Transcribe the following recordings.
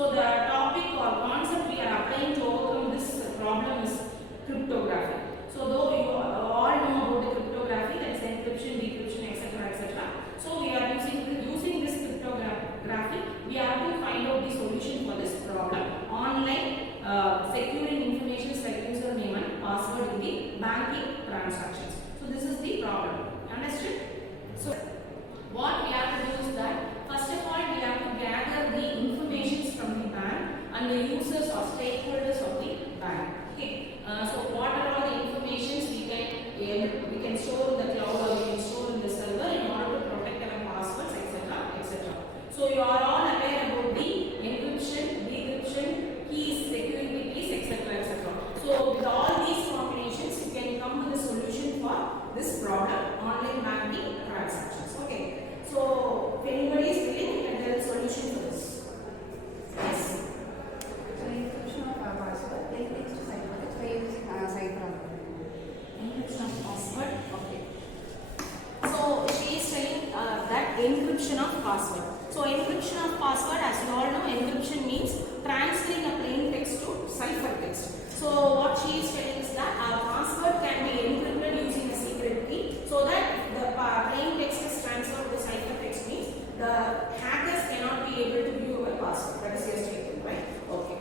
So the topic or concept we are applying to overcome this problem is cryptography. So though you all know about the cryptography, that is encryption, decryption, etc., etc. So we are using this cryptography. We have to find out the solution for this problem. Online securing information like username and password in the banking transactions. So this is the problem. Understood? So what we have to do is that first of all we have to gather the information from the bank and the users or stakeholders of the bank. Okay. So what are all the informations we can store in the cloud or we can store in the server in order to protect our passwords, etc., etc. So you are all aware about the encryption, decryption, keys, security keys, etc., etc. So with all these combinations, you can come to the solution for this problem: online banking transactions. Okay. So if anybody is willing, you can tell the solution for this. Yes. So encryption of our password, plain text to ciphertext by using cipher. Encryption of password. Okay. So she is telling that encryption of password. So encryption of password, as you all know, encryption means transferring a plain text to ciphertext. So what she is telling is that our password can be encrypted using a secret key, so that the plain text is transferred to ciphertext means the hackers cannot be able to view our password. That is your statement, right? Okay.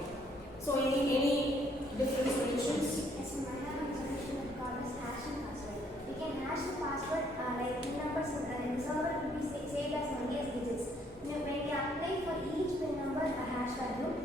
So any different solutions? Yes, so I have a solution called as hashing password. We can hash the password like pin numbers in the server will be saved as only as digits. When we apply for each pin number a hash value,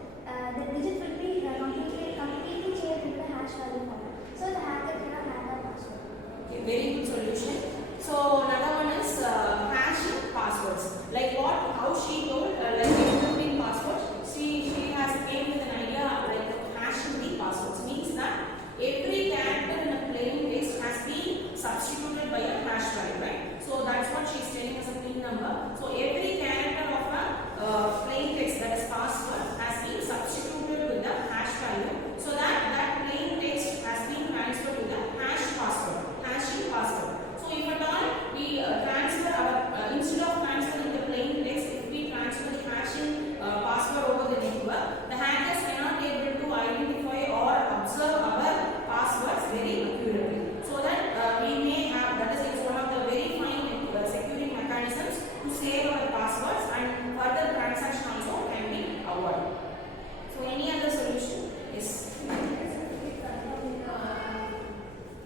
the digit will be completely changed into the hash value format. So the hacker cannot hack our password. Okay, very good solution. So another one is hashing passwords. Like what? How she told like encrypting passwords. She has came with an idea like hashing the passwords. Means that every character in a plain text has been substituted by a hash value, right? So that's what she is telling us a pin number. So every character of a plain text, that is password, has been substituted with the hash value, so that plain text has been transferred to the hash password, hashing password. So if at all we transfer our instead of transferring the plain text, if we transfer the hashing password over the network, the hackers cannot be able to identify or observe our passwords very accurately. So that we may have, that is one of the very fine securing mechanisms to save our passwords, and further transaction also can be avoided. So any other solution? Yes.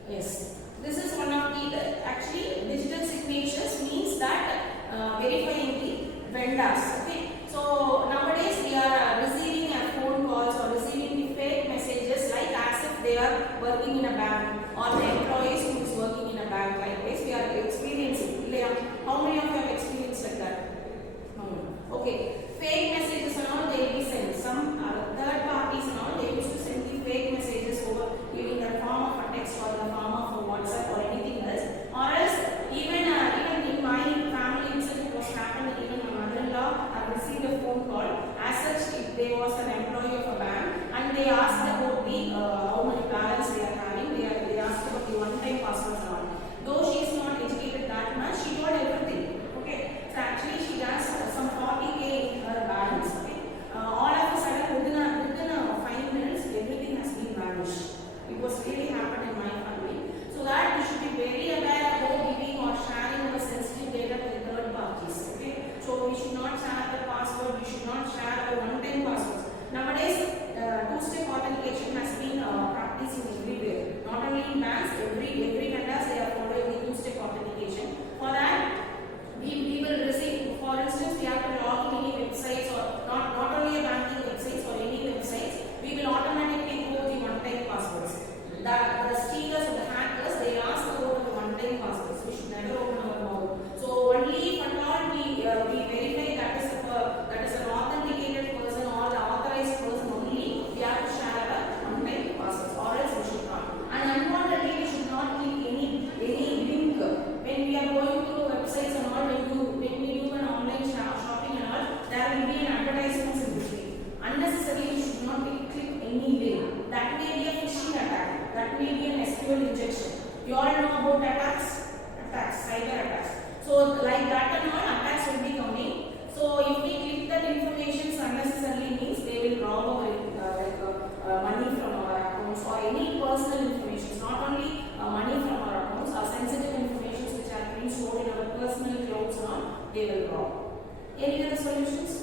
Yes. This is one of the actually digital signatures means that verifying the vendors. Okay. So nowadays we are receiving phone calls or receiving the fake messages like as if they are working in a bank, or the employees who is working in a bank. Like this we are experiencing. How many of you have experienced like that? No. Okay. Fake messages and all they will be sent. Some third parties and all they used to send the fake messages over in the form of a text or the form of a WhatsApp or anything else. Or else even in my family itself it was happened. Even my mother-in-law they will rob. Any other solutions?